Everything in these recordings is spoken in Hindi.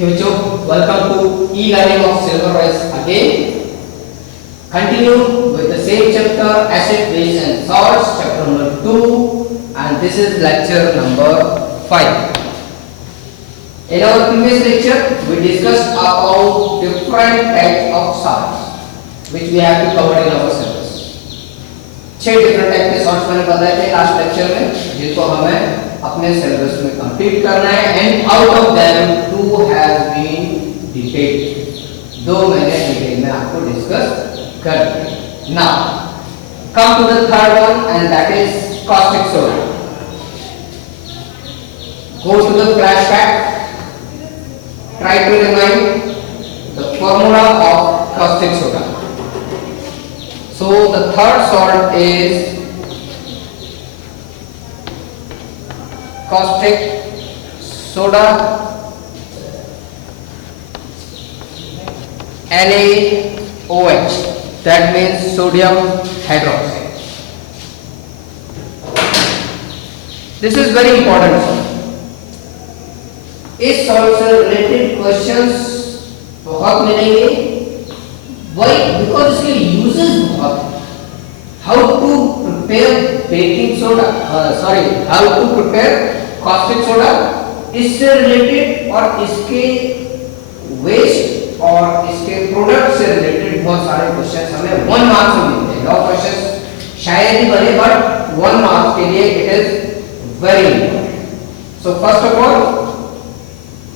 Kyocho, welcome to e-learning of Silverwise again. Continue with the same chapter, acid, base and salts, chapter number 2, and this is lecture number 5. In our previous lecture, we discussed about different types of salts which we have to cover in our syllabus. 6 different type के salts मैंने बताए थे लास्ट लेक्चर में, जिनको हमें अपने सिलेबस में कंप्लीट करना है, and out of them 2 has been detailed. 2 मैंने डिटेल में आपको डिस्कस कर दिया. Now come to the third one and that is caustic soda. Go to the flashback. Try to remind the formula of caustic soda. So the third salt is caustic soda, NaOH, that means sodium hydroxide. This is very important. इस सॉल्ट से रिलेटेड क्वेश्चंस बहुत मिलेंगे. Why? Because इसके यूजेस बहुत हैं. How to prepare baking soda, how to prepare caustic soda, इससे रिलेटेड और इसके वेस्ट और इसके प्रोडक्ट से रिलेटेड बहुत सारे क्वेश्चंस हमें 1 मार्क्स में मिलते हैं. लॉ क्वेश्चंस शायद ही बने, बट 1 मार्क्स के लिए it is very important. So first of all,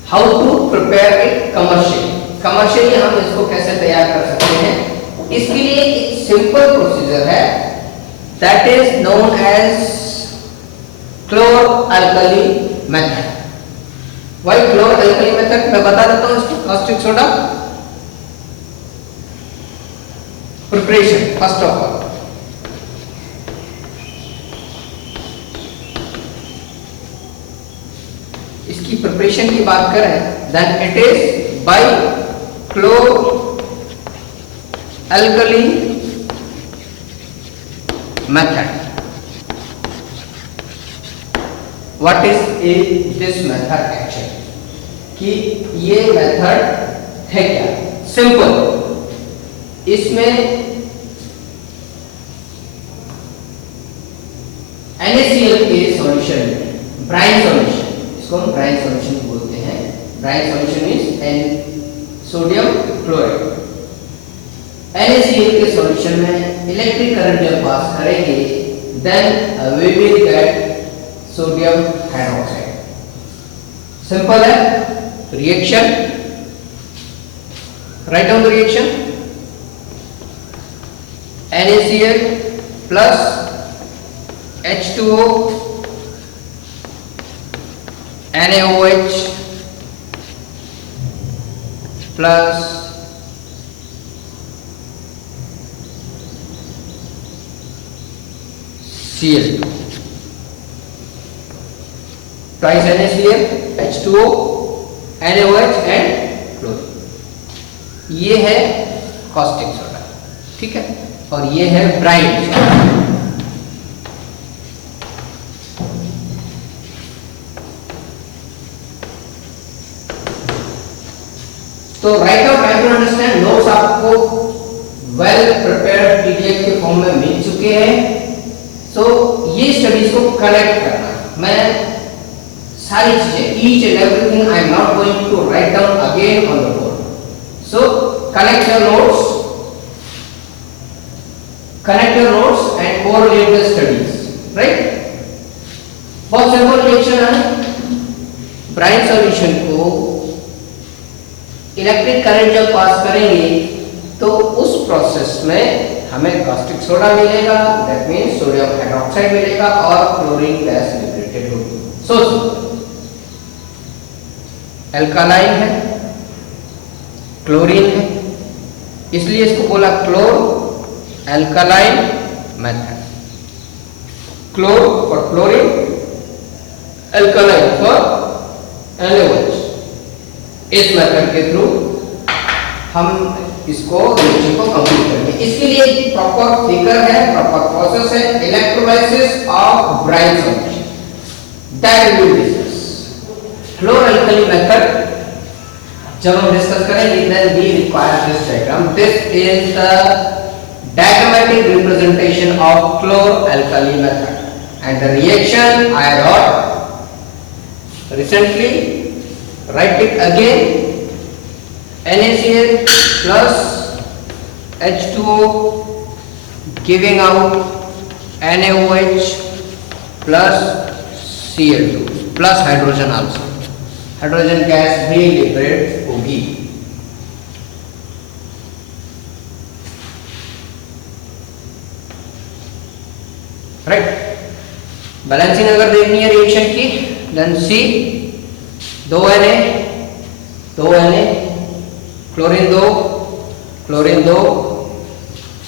how to prepare it commercially हम इसको कैसे तैयार कर सकते हैं. इसके लिए एक सिंपल प्रोसीजर है, that is known as chlor alkali method. Why chlor alkali method? मैं बता देता हूं इसको. Caustic soda preparation, first of all इसकी प्रिपरेशन की बात करें, then it is by chlor alkali method. What is this method actually? कि ये मेथड है क्या? सिंपल. इसमें NaCl के सॉल्यूशन में ब्राइन सॉल्यूशन, इसको हम ब्राइन सॉल्यूशन बोलते हैं. Brine solution means sodium chloride. NaCl के सॉल्यूशन में इलेक्ट्रिक करंट जब पास करेंगे, then we will get sodium hydroxide. Simple है. Reaction, write down the reaction. NaCl plus H2O NaOH plus Cl2. Twice NaCl, H2O, NaOH and chlorine. ये है caustic सोडा, ठीक है. और ये है ब्राइन सोडा. तो right now try to understand. Notes आपको वेल प्रिपेयर्ड पीडीएफ के फॉर्म में मिल चुके हैं. सो ये स्टडीज को कनेक्ट करना, मैं सारी चीजें, each and everything I am not going to write down again on the board. So connect your notes and correlate the studies. Right? बहुत सिंपल रिएक्शन है. ब्राइन सॉल्यूशन को इलेक्ट्रिक करंट जब पास करेंगे तो उस प्रोसेस में हमें कास्टिक सोडा मिलेगा, दैट मींस सोडियम हाइड्रोक्साइड मिलेगा और क्लोरीन गैस लिबरेटेड होगी. सो अल्कालाइन है, क्लोरीन है, इसलिए इसको बोला chlor alkaline method. Chlor for chlorine, alkaline for NaOH. इस मेथड के थ्रू हम इसको रिएक्शन को कंप्लीट करेंगे. इसके लिए एक प्रॉपर फिगर है, प्रॉपर प्रोसेस है. Electrolysis of brine solution, that will be discuss. Chlor alkali method जब हम डिस्कस करेंगे then we require this diagram. This is the diagrammatic representation of chlor-alkali method, and the reaction I wrote recently. Write it again. NaCl plus H2O giving out NaOH plus Cl2 plus hydrogen also. Hydrogen gas भी लिबरेट होगी. राइट. बैलेंसिंग अगर देखनी है रिएक्शन की, देन सी 2 Na क्लोरीन 2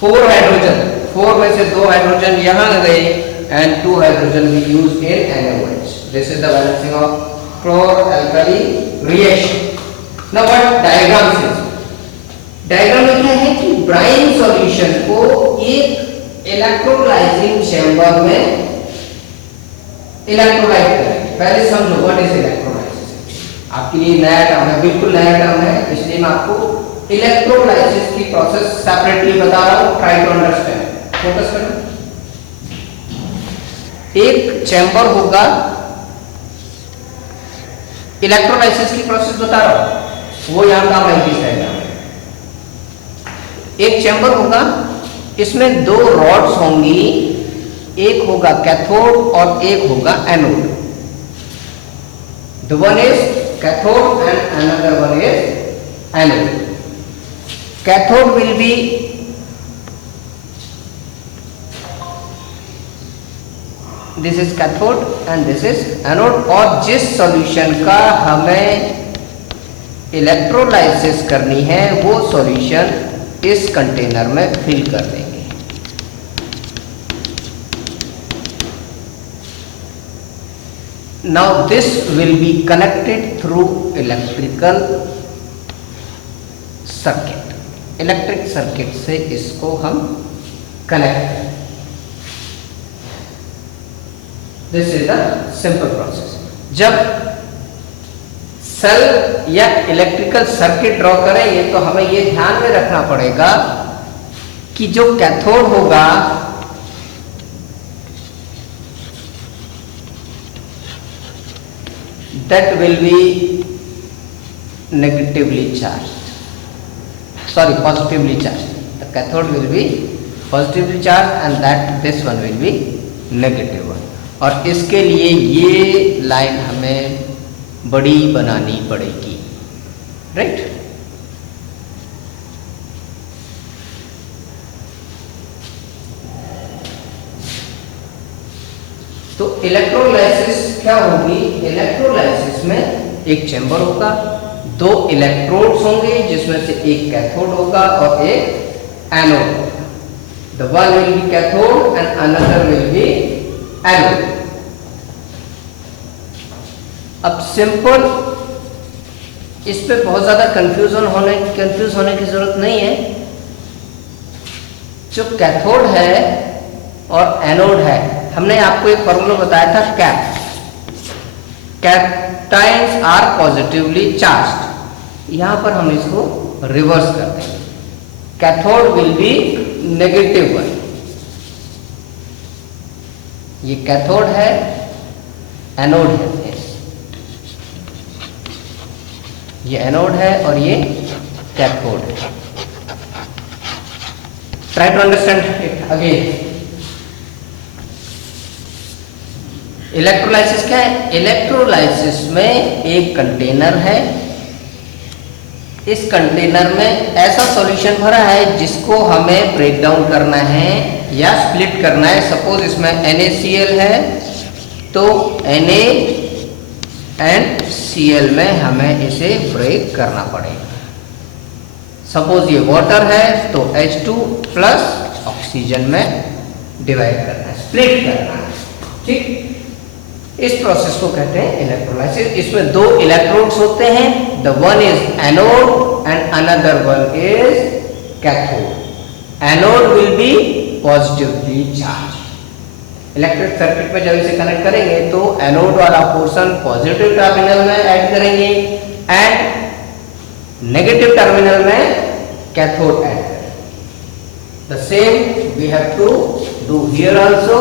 4 हाइड्रोजन, 4 में से 2 हाइड्रोजन यहां गए and 2 hydrogen we use in NaOH. This is the balancing of chlor-alkali reaction. Now what diagram says? Diagram में क्या है कि ब्राइन सॉल्यूशन को एक इलेक्ट्रोलाइजिंग चैम्बर में इलेक्ट्रोलाइज करेंगे. पहले समझो व्हाट इज इलेक्ट्रोलाइसिस. आपके लिए नया टर्म है, बिल्कुल नया टर्म है, इसलिए मैं आपको इलेक्ट्रोलाइसिस की प्रोसेस सेपरेटली बता रहा हूं. Try to understand. फोकस करो. एक चैम्बर होगा, इलेक्ट्रोलाइसिस की प्रोसेस बता रहा हूं, वो यहां काम आएगी इस डायग्राम में. एक चैम्बर होगा, इसमें 2 रॉड्स होंगी, एक होगा कैथोड और एक होगा anode. The one is cathode and another one is anode. Cathode will B this is cathode and this is anode. और जिस सॉल्यूशन का हमें इलेक्ट्रोलाइसिस करनी है वो सॉल्यूशन इस कंटेनर में फिल कर देंगे. Now this will be connected through electrical circuit. Electric circuit से इसको हम कनेक्ट करें. This is the simple process. जब सेल या इलेक्ट्रिकल सर्किट ड्रॉ करेंगे तो हमें यह ध्यान में रखना पड़ेगा कि जो कैथोड होगा that will B negatively charge, sorry positively charge. The cathode will be positively charge and that this one will be negative one. और इसके लिए ये लाइन हमें बड़ी बनानी पड़ेगी. राइट. तो इलेक्ट्रोलाइसिस क्या होगी? इलेक्ट्रोलाइसिस में एक चैम्बर होगा, 2 इलेक्ट्रोड्स होंगे जिसमें से एक कैथोड होगा और एक anode. The one will be cathode and another will be anode. अब सिंपल, इस पे बहुत ज्यादा कंफ्यूज होने की जरूरत नहीं है. जो कैथोड है और एनोड है, हमने आपको एक फॉर्मूला बताया था cat. Cations are positively charged. यहां पर हम इसको रिवर्स कर देंगे. Cathode will be negative one. ये कैथोड है, एनोड है. ये एनोड है और ये कैथोड है. Try to understand it again. Electrolysis क्या है? इलेक्ट्रोलाइसिस में एक कंटेनर है, इस कंटेनर में ऐसा सॉल्यूशन भरा है जिसको हमें ब्रेक डाउन करना है या स्प्लिट करना है. सपोज इसमें NaCl है तो Na एंड Cl में हमें इसे ब्रेक करना पड़ेगा. सपोज ये वाटर है तो H2 प्लस ऑक्सीजन में डिवाइड करना है, स्प्लिट करना है. ठीक. इस प्रोसेस को कहते हैं इलेक्ट्रोलाइसिस. इसमें 2 इलेक्ट्रोड्स होते हैं. The one is anode and another one is cathode. Anode will be positively charge. Electric circuit में जब इसे कनेक्ट करेंगे तो एनोड वाला पोर्शन पॉजिटिव टर्मिनल में ऐड करेंगे एंड नेगेटिव टर्मिनल में कैथोड ऐड करें। The same we have to do here also.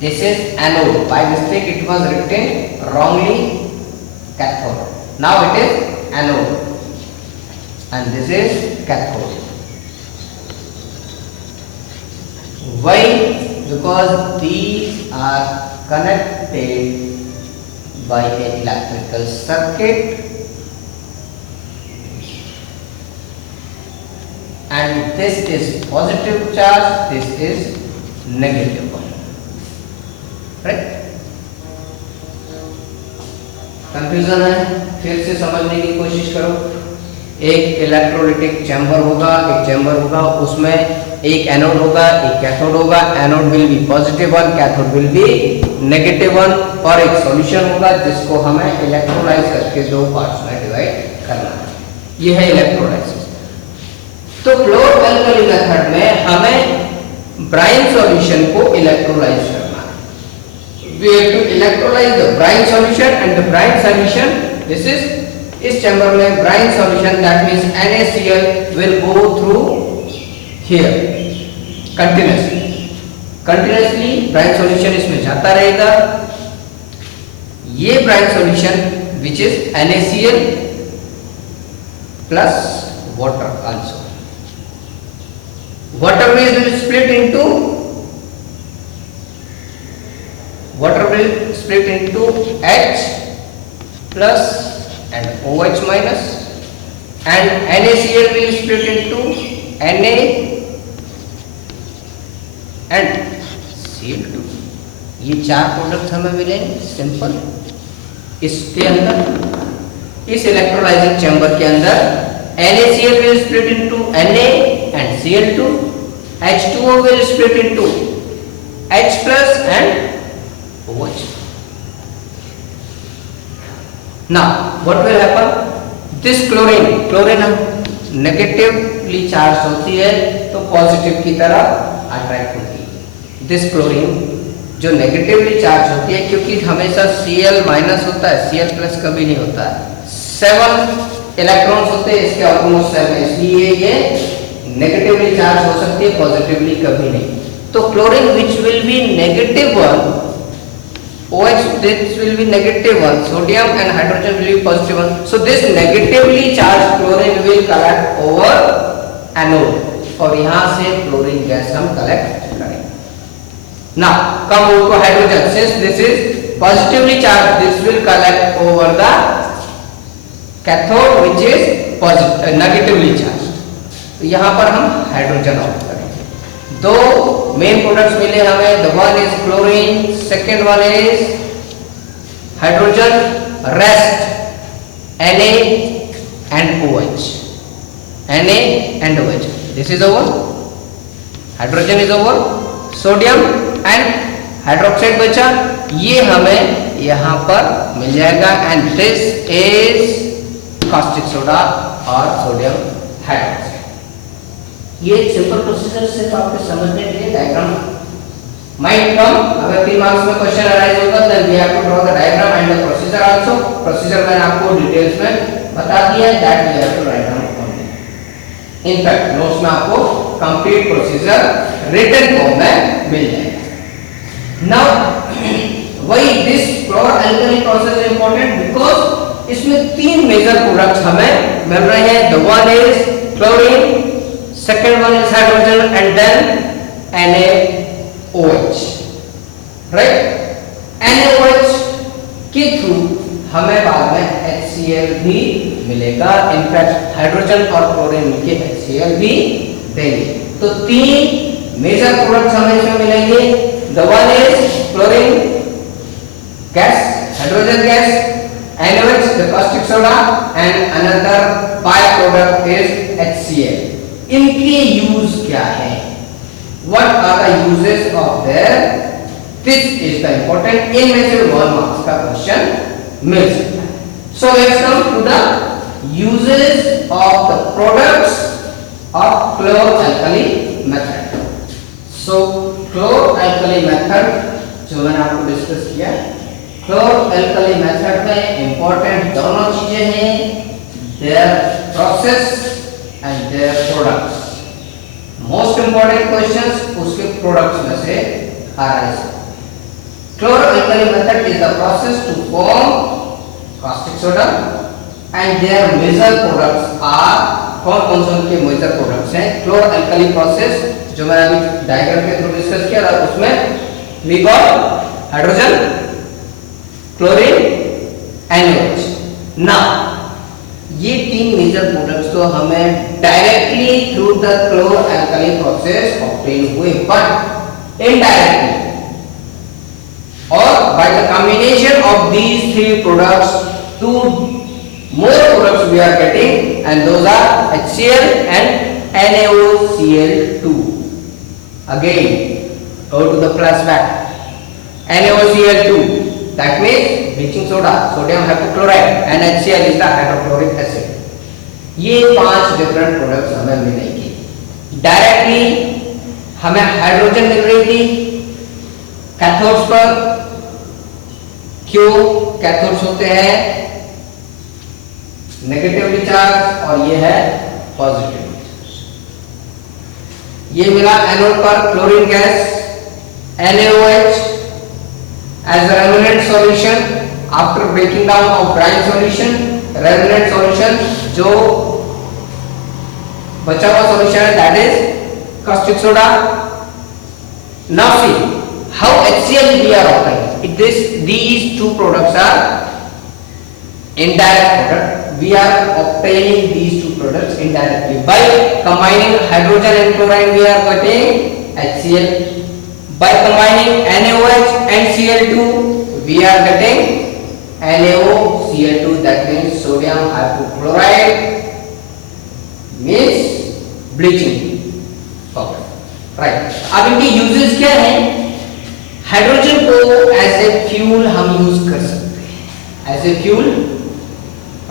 This is anode, by mistake it was written wrongly cathode, now it is anode and this is cathode. Why? Because these are connected by an electrical circuit and this is positive charge, this is negative one, right? Confusion है, फिर से समझने की कोशिश करो। एक इलेक्ट्रोलाइटिक चैम्बर होगा, एक चैम्बर होगा, उसमें एक एनोड होगा, एक कैथोड होगा। Anode will B positive one, cathode will be negative one, और एक सॉल्यूशन होगा जिसको हमें इलेक्ट्रोलाइज करके दो पार्ट्स में डिवाइड करना है। यह है इलेक्ट्रोलाइसिस। तो क्लोर अल्कली मेथड में हमें ब्राइन सॉल्यूशन को इलेक्ट्रोलाइज करना है। We have to electrolyze the brine solution and the brine solution, this is इस चैम्बर में brine solution, that means NaCl will go through here continuously brine solution इसमें जाता रहेगा। ये brine solution which is NaCl plus water also. Water will split into H plus and OH minus, and NaCl will split into Na and Cl2। ये चार प्रोडक्ट हमें मिलेंगे सिंपल। इसके अंदर, इस इलेक्ट्रोलाइजिंग चैम्बर के अंदर NaCl will split into Na and Cl2, H2O will split into H plus and OH। Now what will happen? This chlorine negatively charge होती है तो पॉजिटिव की तरफ अट्रैक्ट होती है। दिस क्लोरीन जो नेगेटिवली चार्ज होती है, क्योंकि हमेशा Cl माइनस होता है, Cl प्लस कभी नहीं होता है। 7 इलेक्ट्रॉन्स होते हैं इसके, ऑलमोस्ट 7, इसलिए ये नेगेटिवली चार्ज हो सकती है, पॉजिटिवली कभी नहीं। तो chlorine which will be negative one, OH this will be negative one, sodium and hydrogen will be positive one. So this negatively charged chlorine will collect over anode और यहाँ से क्लोरीन गैस हम कलेक्ट करेंगे। Now come over to hydrogen, since this is positively charged, this will collect over the cathode which is positive negatively charged। तो यहाँ पर हम हाइड्रोजन ऑफ करेंगे। दो मेन प्रोडक्ट्स मिले हमें, the one is chlorine, second one is hydrogen, rest Na and OH, Na and OH, this is over, hydrogen is over, sodium and hydroxide बचा, ये हमें यहाँ पर मिल जाएगा and this is caustic soda और सोडियम हाइड्रोक्साइड। ये सिंपल प्रोसीजर सिर्फ आपके समझने के लिए डायग्राम माइट कम। अगर 3 मार्क्स में क्वेश्चन अराइज होगा then we have to draw the diagram and the procedure also. Procedure मैंने आपको डिटेल्स में बता दिया है, that we have to write down only. In fact notes में आपको कंप्लीट प्रोसीजर रिटन फॉर्म में मिल जाएगा। Now why this chlor alkali process is important? Because इसमें 3 मेजर प्रोडक्ट्स हमें मिल रहे हैं। The one is chlorine, second one is hydrogen and then NaOH, right? NaOH के थ्रू हमें बाद में HCl भी मिलेगा। इनफैक्ट हाइड्रोजन और क्लोरीन मिलके HCl भी देंगे। तो 3 मेजर प्रोडक्ट्स हमें इसमें मिलेंगे। The one is chlorine gas, hydrogen gas, NaOH the caustic soda and another byproduct is HCl। इनके यूज क्या है? What are the uses of their? This is the important, इनमें से 1 मार्क्स का क्वेश्चन मिल सकता है। So let's come to the uses of the products of chlor-alkali method। So chlor-alkali method जो मैंने आपको डिस्कस किया, क्लोर-अल्कली मेथड में इंपॉर्टेंट दोनों चीजें हैं, their process and their products. Most important questions उसके प्रोडक्ट्स में से आ रहा है। Chlor alkali method is the process to form caustic soda and their major products are, कौन कौन से उनके मेजर प्रोडक्ट्स हैं। क्लोर-अल्कली प्रोसेस जो मैंने अभी डायग्राम के थ्रू डिस्कस किया था, उसमें we got hydrogen, chlorine, NaOH। Now ये तीन मेजर प्रोडक्ट्स तो हमें directly through the chlor alkali process obtain हुए, बट इनडायरेक्टली और by the combination of these three products, two more products we are getting, and those are HCl and NaOCl2. Again, go to the flashback. NaOCl2, that means bleaching soda, sodium hypochlorite, and HCl is the hydrochloric acid. ये 5 डिफरेंट प्रोडक्ट्स हमें मिलेंगे। डायरेक्टली हमें हाइड्रोजन मिल रही थी कैथोड्स पर। क्यों? कैथोड्स होते हैं नेगेटिवली चार्ज और ये है पॉजिटिवली चार्ज। ये मिला एनोड पर chlorine gas, NaOH as a remnant solution after breaking down of dry solution, remnant solution जो बचा हुआ solution है, that is caustic soda. Now see how HCl we are obtaining. These two products are indirect product. We are obtaining these two products indirectly by combining hydrogen and chlorine. We are getting HCl. By combining NaOH and Cl2, we are getting NaOCl2, that means sodium hypochlorite, means bleaching powder, right? अब इनके यूजेस क्या हैं? हाइड्रोजन को एज ए फ्यूल हम यूज कर सकते हैं, as a fuel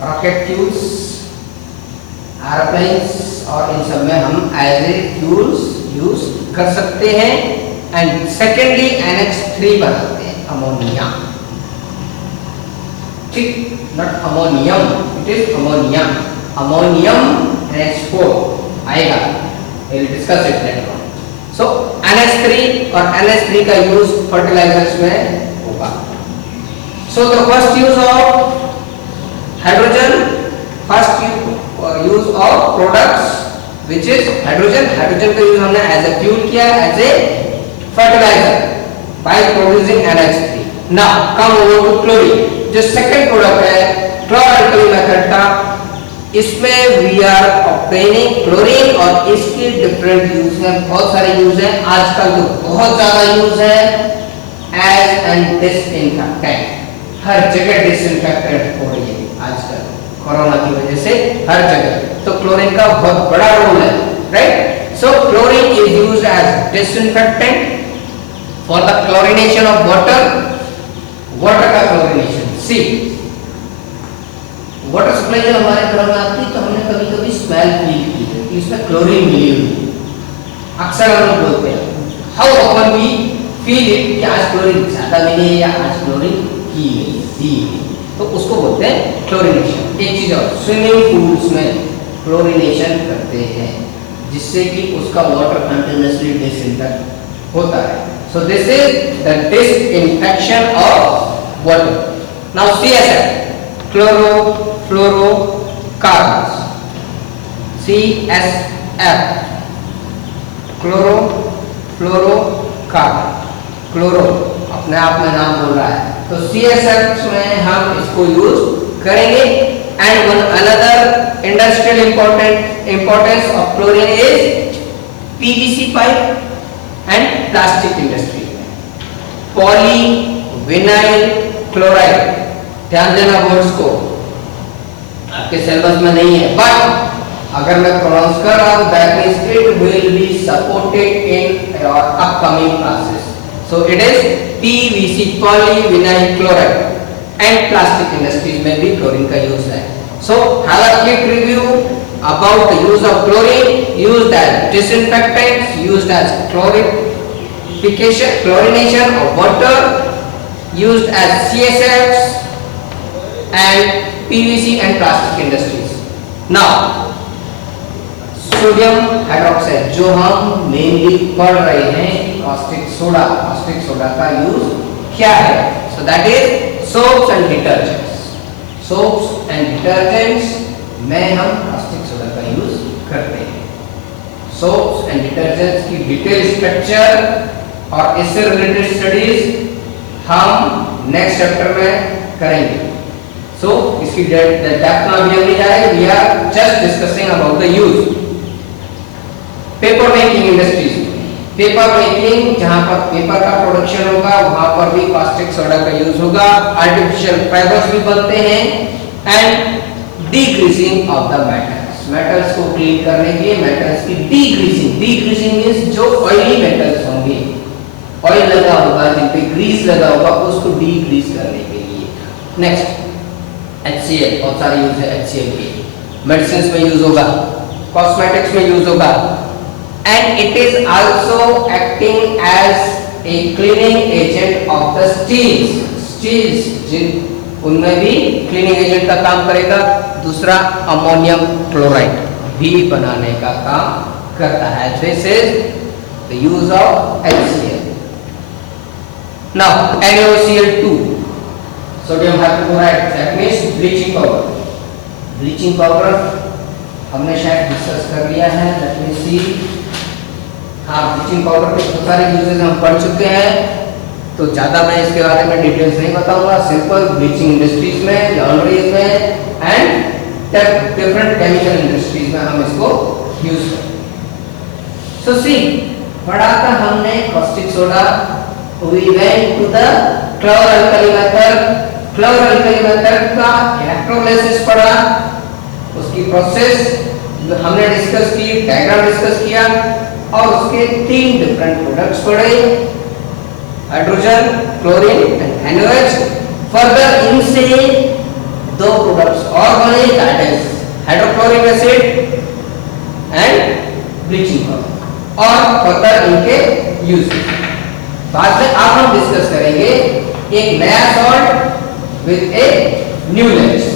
rocket fuels, aeroplanes और इन सब में हम एज ए फ्यूल्स यूज कर सकते हैं। एंड सेकेंडली NH3 बनाते हैं, अमोनिया, ठीक, not ammonium, it is ammonia, ammonium NH4 आएगा, we'll discuss it later on. So NH3 और NH3 का यूज फर्टिलाइजर्स में होगा। So the first use of hydrogen, first use of products which is hydrogen, hydrogen का यूज हमने as a fuel किया, as a fertilizer by producing NH3. Now come over to chlorine, जो second product है क्लोर-अल्कली मेथड का, इसमें we are obtaining chlorine और इसके डिफरेंट यूज हैं, बहुत सारे यूज हैं। आजकल तो बहुत ज्यादा यूज है as an disinfectant, हर जगह डिसइंफेक्टेंट हो रही है आजकल कोरोना की वजह से हर जगह, तो क्लोरीन का बहुत बड़ा रोल है, right? So chlorine is used as disinfectant for the chlorination of water, water का क्लोरिनेशन। सी वाटर सप्लाई जब हमारे घर में आती है तो हमने कभी कभी स्मेल फील की है कि इसमें क्लोरीन मिली हुई, अक्सर हम लोग बोलते हैं, how often we feel it कि आज क्लोरीन ज्यादा मिली है या आज क्लोरीन की सी, तो उसको बोलते हैं क्लोरिनेशन। एक चीज और, स्विमिंग पूल्स में क्लोरिनेशन करते हैं जिससे कि उसका वाटर कंटिन्यूअसली डिसइंफेक्ट होता है। So this is the disinfection of water. Now CSF, chlorofluorocarbons, CSF, chlorofluorocarbon, chloro अपने आप में नाम बोल रहा है, तो CSF में हम इसको यूज करेंगे। And one another industrial importance of chlorine is PVC pipe and plastic industry, polyvinyl chloride, ध्यान देना वर्ड्स को, आपके सिलेबस में नहीं है, बट अगर मैं प्रोनाउंस कर रहा हूं that means it will be supported in your upcoming classes. So it is PVC, polyvinyl chloride, and plastic industries में भी क्लोरीन का यूज है। So have a quick review about the use of chlorine, used as disinfectant, used as clarification, chlorination of water, used as CSFs and PVC and plastic industries. Now, sodium hydroxide जो हम मेनली पढ़ रहे हैं कास्टिक सोडा का यूज क्या है? So that is soaps and detergents. Soaps and detergents में हम कास्टिक सोडा का यूज करते हैं। सोप्स एंड डिटर्जेंट्स की डिटेल स्ट्रक्चर और इससे रिलेटेड स्टडीज हम नेक्स्ट चैप्टर में करेंगे। सो इसकी डेप्थ में अभी हम नहीं जाएंगे, we are just discussing about the use. Paper making industries, paper making जहां पर पेपर का प्रोडक्शन होगा वहां पर भी कास्टिक सोडा का यूज होगा। आर्टिफिशियल फाइबर्स भी बनते हैं and degreasing of the metals, metals को क्लीन करने के लिए मेटल्स की डीग्रीसिंग मींस जो ऑयली मेटल्स होंगे, ऑयल लगा होगा जिन पे ग्रीस लगा होगा उसको डीग्रीस करने के लिए। नेक्स्ट HCl, बहुत सारे यूज है HCl के, मेडिसिन में यूज होगा, कॉस्मेटिक्स में यूज होगा and it is also acting as a cleaning agent of the steels जिन उनमें भी क्लीनिंग एजेंट का काम करेगा। दूसरा अमोनियम क्लोराइड भी बनाने का काम करता है। This is the use of HCl। Now NaOCl2 sodium hypochloride, that means bleaching powder. Bleaching powder हमने शायद डिस्कस कर लिया है, लेट मी सी। हाँ, ब्लीचिंग पाउडर के बहुत सारे यूजेस हम पढ़ चुके हैं, तो ज़्यादा मैं इसके बारे में डिटेल्स नहीं बताऊंगा। सिंपल ब्लीचिंग इंडस्ट्रीज में, लॉन्ड्रीज में एंड डिफरेंट केमिकल इंडस्ट्रीज में हम इसको यूज करते। सो सी, पढ़ा था हमने caustic soda, we went to the chlor alkali method. Chlor alkali method का इलेक्ट्रोलाइसिस पढ़ा, उसकी प्रोसेस हमने डिस्कस की, डायग्राम डिस्कस किया और उसके 3 डिफरेंट प्रोडक्ट्स पढ़े, hydrogen, chlorine and NaOH। Further इनसे 2 प्रोडक्ट्स और बने, that is hydrochloric acid and bleaching powder, और फर्दर इनके यूज बाद में अब हम डिस्कस करेंगे एक नया salt with a new lens.